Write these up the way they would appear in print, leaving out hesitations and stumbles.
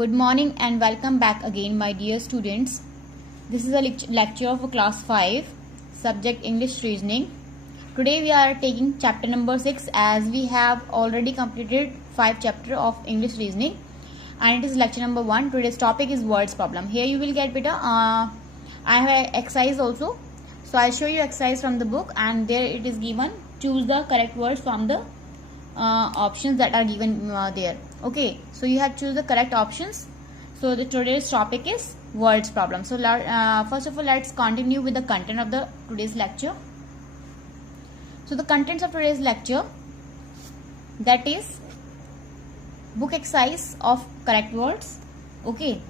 Good morning and welcome back again, my dear students. This is a lecture of class 5, subject English reasoning. Today we are taking chapter number 6 as we have already completed 5 chapter of English reasoning, and it is lecture number 1. Today's topic is words problem. Here you will get beta. I have an exercise also. So I'll show you exercise from the book, and there it is given. Choose the correct words from the options that are given there. Okay, so you have to choose the correct options. So the today's topic is words problem. So first of all, let's continue with the content of the today's lecture. So the contents of today's lecture, that is book exercise of correct words. Okay,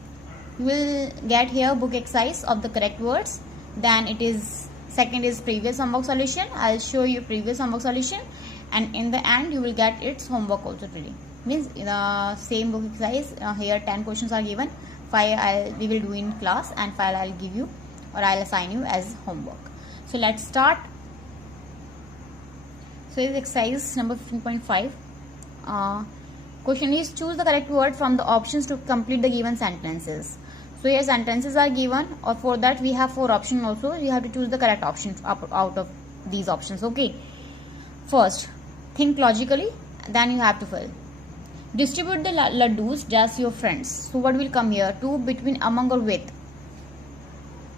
you will get here book exercise of the correct words. Then it is second is previous homework solution. I'll show you previous homework solution, and in the end you will get its homework also today. Means in the same book exercise, here 10 questions are given. 5 we will do in class, and 5 I'll give you or I'll assign you as homework. So let's start. So this exercise number 15.5. Question is, choose the correct word from the options to complete the given sentences. So here sentences are given, or for that we have 4 options also. You have to choose the correct option out of these options. Okay. First, think logically, then you have to fill. Distribute the laddus just your friends. So what will come here? To, between, among, or with.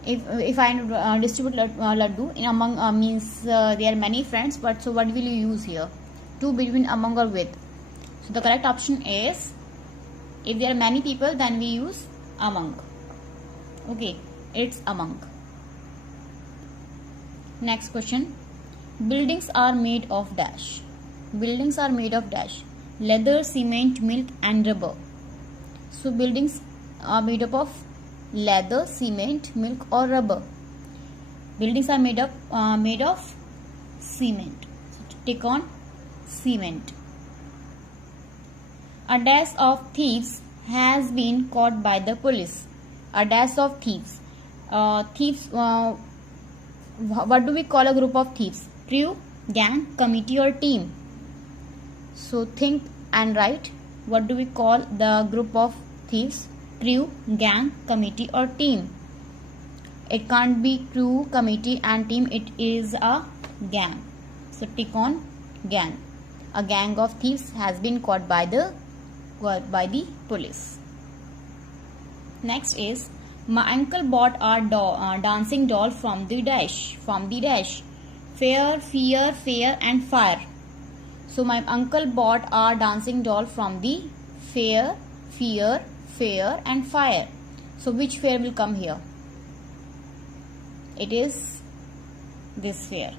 If I distribute laddu in among means there are many friends, but so what will you use here? To, between, among, or with. So the correct option is, if there are many people, then we use among. Okay, it's among. Next question. Buildings are made of dash. Buildings are made of dash. Leather, cement, milk, and rubber. So buildings are made up of leather, cement, milk, or rubber. Buildings are made of cement. So take on cement. A dash of thieves has been caught by the police. A dash of thieves. Thieves. What do we call a group of thieves? Crew, gang, committee, or team? So think and write. What do we call the group of thieves? Crew, gang, committee, or team? It can't be crew, committee, and team. It is a gang. So tick on gang. A gang of thieves has been caught by the police. Next is, my uncle bought a dancing doll from the dash. Fair, fear, fair, and fire. So my uncle bought a dancing doll from the fair, fear, fair, and fire. So which fair will come here? It is this fair,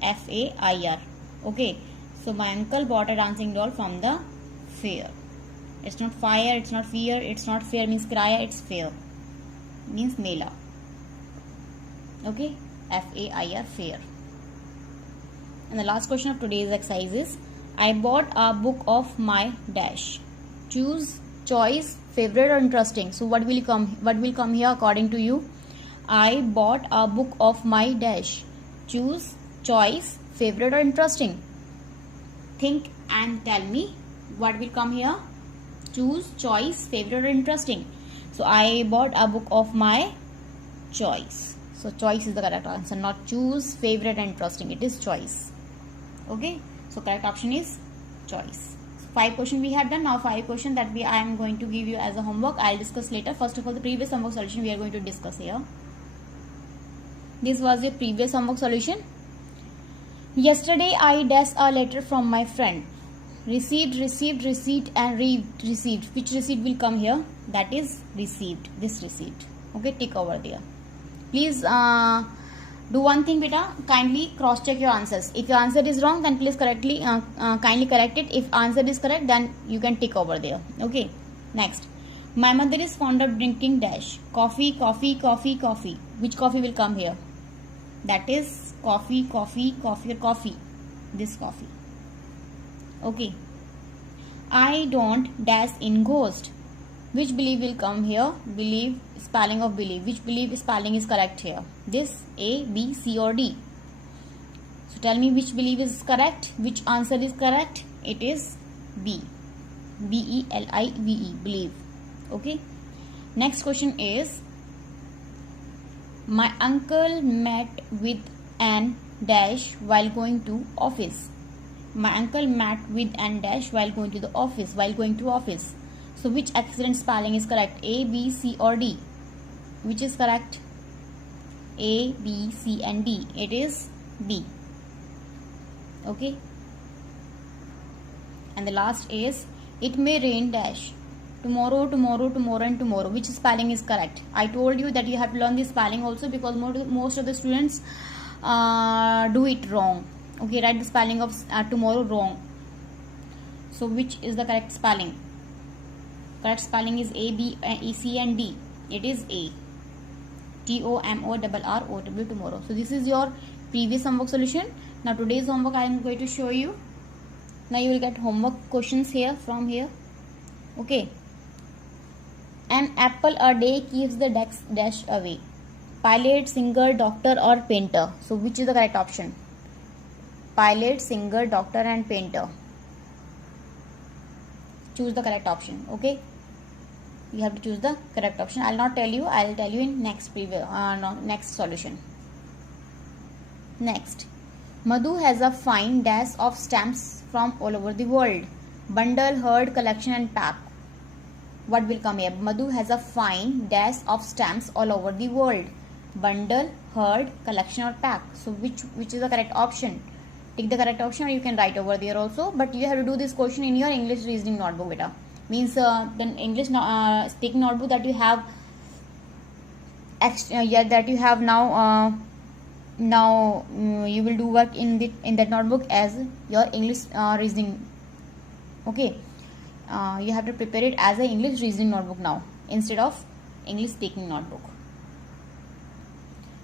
F-A-I-R. Okay. So my uncle bought a dancing doll from the fair. It's not fire, it's not fear, it's not fair means kiraya, it's fair means mela. Okay, F-A-I-R, fair. And the last question of today's exercise is, I bought a book of my dash. Choose, choice, favorite, or interesting. So what will come here according to you? I bought a book of my dash. Choose, choice, favorite, or interesting. Think and tell me what will come here. Choose, choice, favorite, or interesting. So I bought a book of my choice. So choice is the correct answer, not choose, favorite, and interesting. It is choice. Okay. So correct option is choice. So 5 questions we have done. Now 5 questions that I am going to give you as a homework. I'll discuss later. First of all, the previous homework solution we are going to discuss here. This was the previous homework solution. Yesterday I dashed a letter from my friend. Received, receipt, and received. Which receipt will come here? That is received. This receipt. Okay, tick over there. Please do one thing, beta. Kindly cross check your answers. If your answer is wrong, then please kindly correct it. If answer is correct, then you can tick over there. Okay. Next. My mother is fond of drinking dash. Coffee. Which coffee will come here? That is coffee. This coffee. Okay. I don't dash in ghost. Which belief will come here? Belief, spelling of belief. Which belief spelling is correct here? This, A, B, C, or D? So tell me which belief is correct. Which answer is correct? It is B. B-E-L-I-V-E. Believe. Okay. Next question is, my uncle met with an dash while going to office. My uncle met with an dash while going to the office. While going to office. So which excellent spelling is correct? A, B, C or D? Which is correct? A, B, C and D. It is D. Okay. And the last is, it may rain dash tomorrow, tomorrow, tomorrow and tomorrow. Which spelling is correct? I told you that you have to learn this spelling also, because most of the students do it wrong. Okay, write the spelling of tomorrow wrong. So which is the correct spelling? Correct spelling is A, B, E, C and D. It is A. Tomorrow. Tomorrow. So this is your previous homework solution. Now today's homework I am going to show you. Now you will get homework questions here from here. Okay. An apple a day keeps the dash away. Pilot, singer, doctor or painter. So which is the correct option? Pilot, singer, doctor and painter. Choose the correct option. Okay. You have to choose the correct option. I will not tell you. I will tell you in next solution. Next. Madhu has a fine dash of stamps from all over the world. Bundle, herd, collection and pack. What will come here? Madhu has a fine dash of stamps all over the world. Bundle, herd, collection or pack. So which is the correct option? Take the correct option, or you can write over there also. But you have to do this question in your English reasoning notebook, beta. Means then English speaking notebook that you have that you have now you will do work in that notebook as your English reasoning. Okay, you have to prepare it as a English reasoning notebook now instead of English speaking notebook.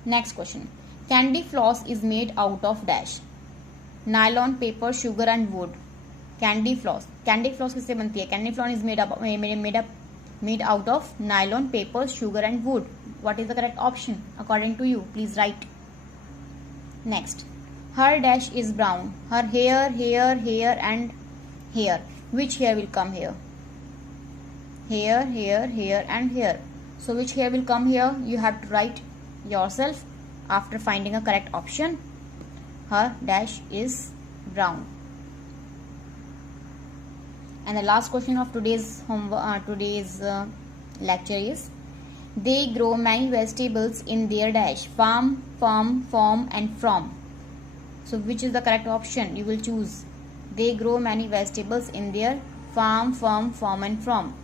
Next question. Candy floss is made out of dash. Nylon, paper, sugar and wood. Candy floss किससे बनती है? Candy floss is made out of nylon, paper, sugar and wood. What is the correct option according to you? Please write. Next. Her dash is brown. Her hair and hair. Which hair will come here? Hair and hair. So which hair will come here? You have to write yourself after finding a correct option. Her dash is brown. And the last question of today's lecture is, they grow many vegetables in their dash. Farm, and from. So which is the correct option? You will choose. They grow many vegetables in their farm, and from.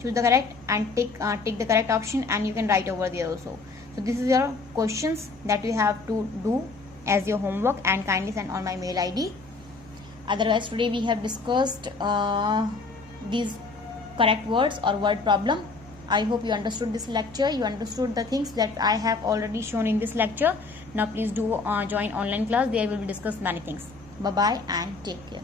Choose the correct and take the correct option, and you can write over there also. So this is your questions that you have to do as your homework, and kindly send on my mail ID. Otherwise, today we have discussed these correct words or word problem. I hope you understood this lecture. You understood the things that I have already shown in this lecture. Now please do join online class. There we will discuss many things. Bye bye and take care.